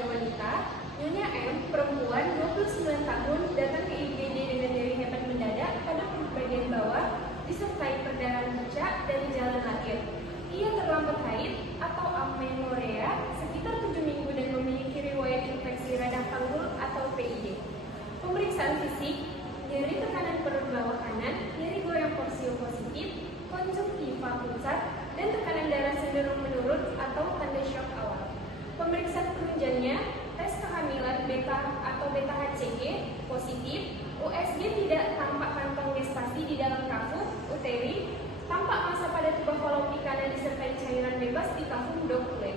pada wanita, Nyonya M, perempuan 29 tahun, datang ke IGD dengan nyeri hebat mendadak pada perut bagian bawah, disertai perdarahan puncak dari jalan lahir. Ia terlambat haid atau amenorrea sekitar 7 minggu dan memiliki riwayat infeksi radang panggul atau PID. Pemeriksaan fisik, nyeri tekanan perut bawah kanan, nyeri goyang porsio positif, konjungtiva pusat, dan tekanan darah cenderung menurun atau tanda shock awal. Pemeriksaan penunjangnya, tes kehamilan beta atau beta HCG positif, USG tidak tampak kantong gestasi di dalam kafum, uteri, tampak massa pada tuba falopi kanan disertai cairan bebas di kafum doplex.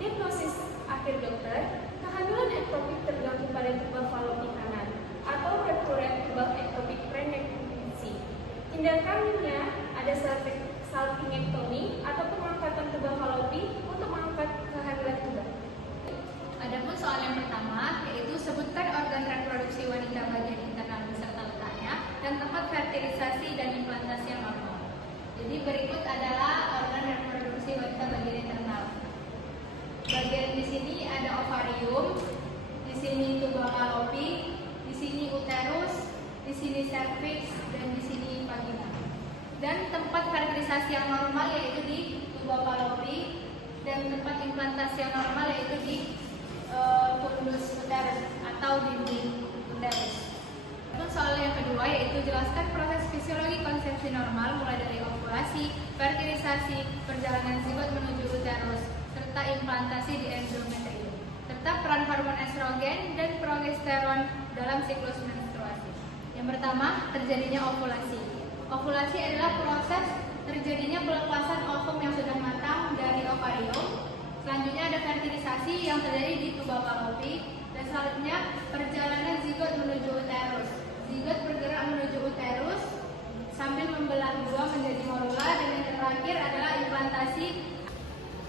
Diagnosis akhir dokter, kehamilan ektopik terganggu pada tuba falopi kanan atau ruptured tubal ektopik pregnancy. Tindakannya ada salpingectomy atau pengangkatan tuba falopi untuk mengangkat kehamilan tuba. Adapun soal yang pertama, yaitu sebutkan organ reproduksi wanita bagian internal beserta letaknya dan tempat fertilisasi dan implantasi yang normal. Jadi berikut adalah organ reproduksi wanita bagian internal. Bagian di sini ada ovarium, di sini tuba falopi, di sini uterus, di sini cervix, dan di sini vagina. Dan tempat fertilisasi yang normal yaitu di tuba falopi, dan tempat implantasi yang normal yaitu di fundus uterus atau dinding uterus. Soal yang kedua yaitu jelaskan proses fisiologi konsepsi normal mulai dari ovulasi, fertilisasi, perjalanan zigot menuju uterus, serta implantasi di endometrium, serta peran hormon estrogen dan progesteron dalam siklus menstruasi. Yang pertama, terjadinya ovulasi. Ovulasi adalah proses terjadinya pelepasan ovum yang sudah matang dari ovarium. Selanjutnya ada fertilisasi yang terjadi di tuba falopi, dan selanjutnya perjalanan zigot menuju uterus. Zigot bergerak menuju uterus sambil membelah dua menjadi morula, dan yang terakhir adalah implantasi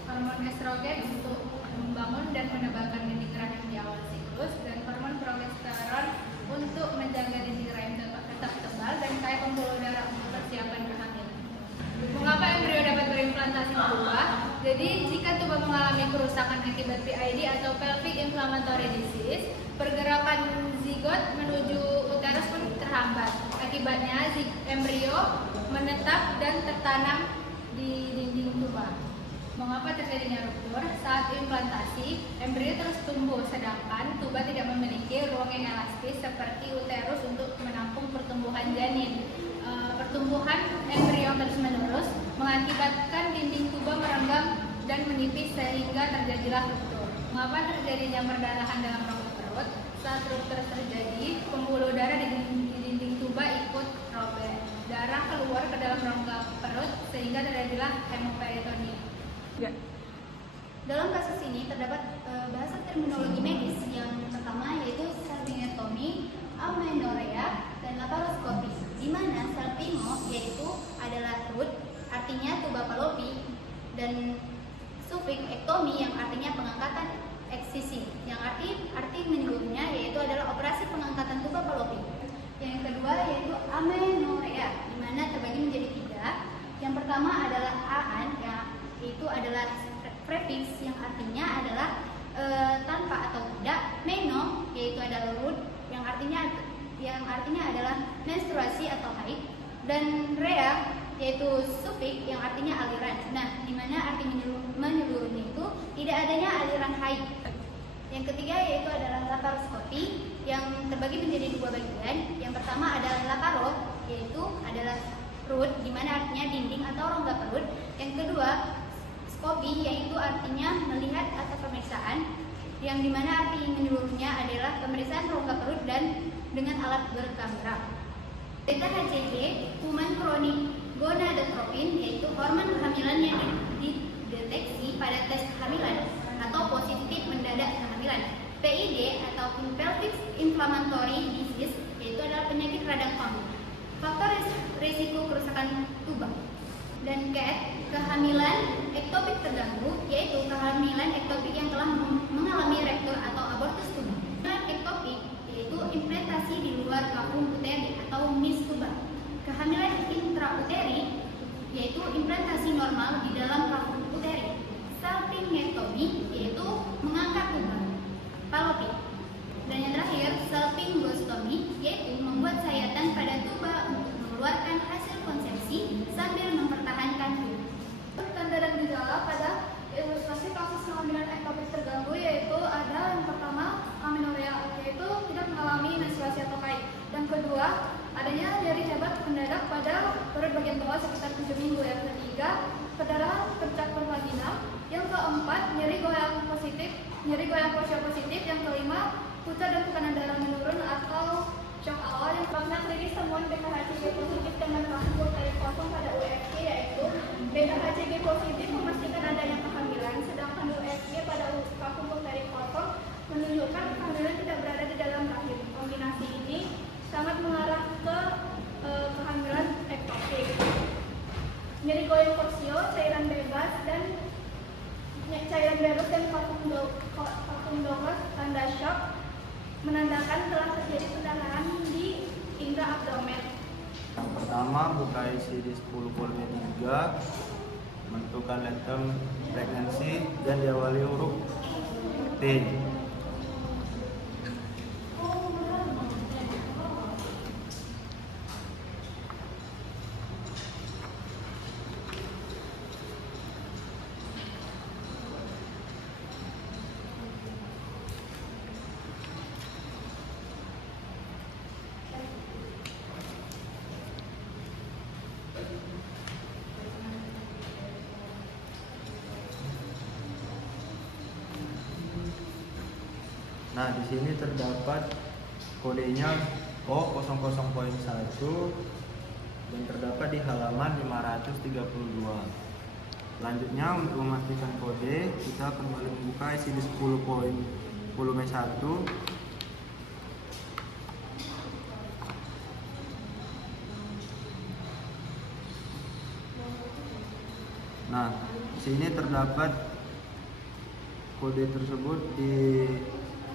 hormon estrogen untuk membangun dan menebalkan dinding rahim di awal siklus, dan hormon progesteron untuk menjaga dinding rahim tetap tebal dan kaya pembuluh darah untuk persiapan kehamilan. Mengapa embrio dapat berimplantasi di tuba? Jadi, jika tuba mengalami kerusakan akibat PID atau pelvic inflammatory disease, pergerakan zigot menuju uterus pun terhambat. Akibatnya, embrio menetap dan tertanam di dinding tuba. Mengapa terjadinya ruptur? Saat implantasi, embrio terus tumbuh, sedangkan tuba tidak memiliki ruang yang elastis seperti uterus untuk menampung pertumbuhan janin. Pertumbuhan embrio terus-menerus mengakibatkan dinding tuba merenggang dan menipis sehingga terjadilah ruptur. Mengapa terjadinya perdarahan dalam rongga perut? Saat ruptur terjadi, pembuluh darah di dinding tuba ikut robek. Darah keluar ke dalam rongga perut sehingga terjadilah hemoperitoneum. Dalam kasus ini terdapat bahasa terminologi medis yang pertama yaitu salpingectomy, amenorrhea, dan laparoskopi, di mana salpingo yaitu adalah root, artinya tuba falopi, dan suffixectomy yang artinya pengangkatan eksisi, yang arti menyeluruhnya yaitu adalah operasi pengangkatan tuba falopi. Yang kedua yaitu amenorrhea, di mana terbagi menjadi tiga. Yang pertama adalah aan, yaitu adalah prefix yang artinya adalah tanpa atau tidak, meno yaitu adalah root yang artinya adalah menstruasi atau haid, dan rea yaitu suffix yang artinya aliran. Nah, di mana arti menyeluruhnya itu tidak adanya aliran haid. Yang ketiga yaitu adalah laparoskopi yang terbagi menjadi dua bagian. Yang pertama adalah laparo, yaitu adalah root, di mana artinya dinding atau rongga perut. Yang kedua skopi, yaitu artinya melihat atau pemeriksaan, yang dimana arti menyeluruhnya adalah pemeriksaan rongga perut dan dengan alat berkamera. Beta HCG, human chronic gonadotropin, yaitu hormon kehamilan yang dideteksi pada tes kehamilan atau positif mendadak kehamilan. PID atau pelvic inflammatory disease, yaitu adalah penyakit radang panggul. Faktor risiko kerusakan tuba. Dan kehamilan ektopik terganggu, yaitu kehamilan ektopik yang telah mengalami ruptur atau abortus tuba. Ektopik yaitu implantasi di luar kafum uteri atau mis tuba. Kehamilan intrauteri yaitu implantasi normal di dalam kafum uteri. Salpingectomy yaitu mengangkat tuba. Fallopi. Dan yang terakhir, salpingostomi, yaitu membuat sayatan pada tuba untuk mengeluarkan hasil konsepsi sambil mempertahankan hidup. Tanda dan gejala pada ilustrasi kasus kehamilan ektopik terganggu yaitu ada yang pertama aminorea, yaitu tidak mengalami menstruasi atau haid. Yang kedua, adanya nyeri hebat mendadak pada perut bagian bawah sekitar 7 minggu. Yang ketiga, perdarahan pencatur vaginal. Yang keempat, nyeri goyang posio positif. Yang kelima, pucat dan tekanan darah menurun atau shock awal. Yang keempat, klinis temuan BKHCG positif dengan rahim dari kosong pada USG, yaitu BKHCG positif memastikan adanya kehamilan, sedangkan USG pada rahim dari kosong menunjukkan kehamilan tidak berada di dalam rahim. Kombinasi ini sangat mengarah ke kehamilan ektopik. Nyeri goyang posio, cairan bebas dan vakum Douglas tanda shock menandakan telah terjadi pendarahan di indra abdomen. Yang pertama, buka ICD 10 volume 3, menentukan late term pregnancy dan diawali huruf T. Nah, di sini terdapat kodenya O00.1 dan terdapat di halaman 532. Selanjutnya, untuk memastikan kode, kita kembali membuka ICD 10 volume 1. Nah, di sini terdapat kode tersebut di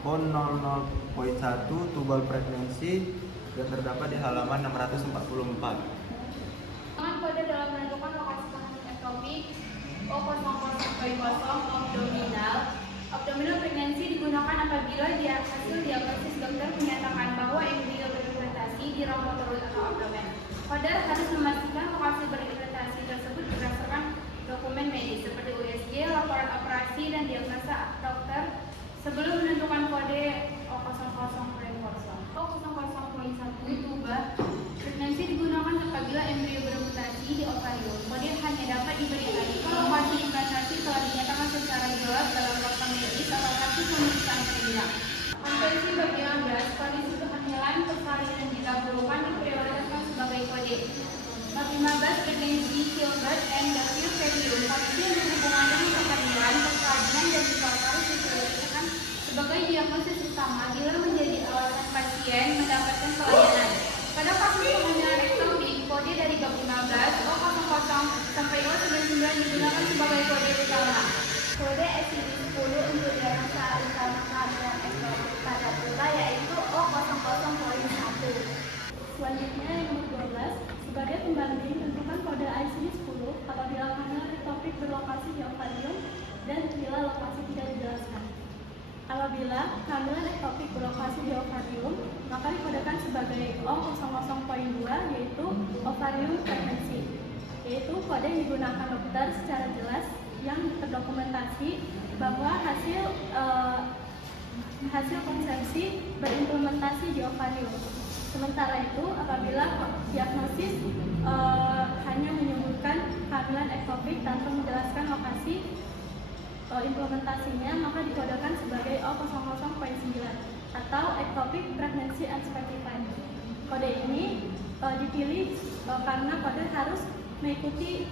PON 00.1 tubal pregnancy dan terdapat di halaman 644. Kode dalam menentukan lokasi kehamilan ektopik O00.0 abdominal pregnancy digunakan apabila hasil diagnosis dokter menyatakan bahwa embrio berimplementasi di rongga perut atau abdomen. Kodar harus memastikan lokasi berimplementasi tersebut berdasarkan dokumen medis seperti USG, laporan operasi, dan diagnosa dokter sebelum menentukan kode O00.1. Tuba pregnancy digunakan apabila embrio bermutasi di ovarium. Kode hanya dapat diberikan kalau lokasi implantasi telah dinyatakan secara jelas dalam rekam medis atau kasus pemeriksaan penunjang. Konvensi bagian 11, kondisi kehamilan persalinan didahulukan diprioritaskan sebagai kode. Bab 15, pregnancy, childbirth, and the period. Kondisi yang berhubungan dengan kehamilan, persalinan, dan diplomatis diprioritaskan sebagai diagnosis utama bila menjadi alasan pasien mendapatkan pelayanan. Pada kasus kehamilan ektopik, kode dari bab 15, O00 sampai O99 digunakan sebagai kode utama. Kode ICD 10 untuk diagnosa utama kehamilan ektopik pada pula yaitu O00.1. Selanjutnya yang nomor 12, sebagai pembanding tentukan kode ICD 10 apabila kehamilan ektopik berlokasi di ovarium dan bila lokasi tidak dijelaskan. Apabila kehamilan ektopik berlokasi di ovarium, maka dikodekan sebagai O00.2 yaitu ovarium pregnancy, yaitu kode yang digunakan dokter secara jelas yang terdokumentasi bahwa hasil konsepsi berimplementasi di ovarium. Sementara itu, apabila diagnosis hanya menyebutkan kehamilan ektopik tanpa menjelaskan lokasi implementasinya, maka dikodekan sebagai O00.9 atau ectopic pregnancy unspecified. Kode ini dipilih karena kode harus mengikuti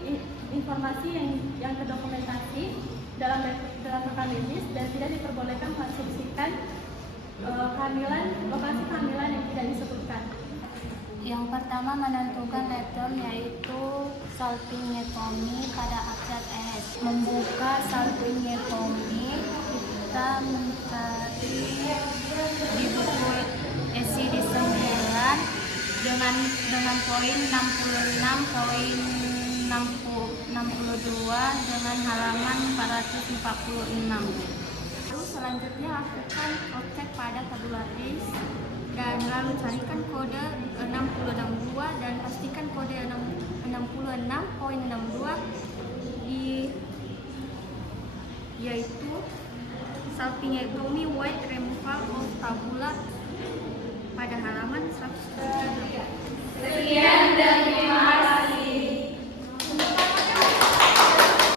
informasi yang terdokumentasi dalam rekam medis dan tidak diperbolehkan mengasumsikan lokasi kehamilan yang tidak disebutkan. Yang pertama menentukan late term yaitu salpingectomy pada abjad S. Membuka salpingectomy, kita mencari di buku ICD 9 dengan poin 66.62 dengan halaman 446. Lalu selanjutnya selanjutnya lakukan cross check pada tabular base dan lalu carikan kode 6062 dan pastikan kode 66.62 yaitu salpingectomy white removal of tabula pada halaman 176. Sekian dan terima kasih.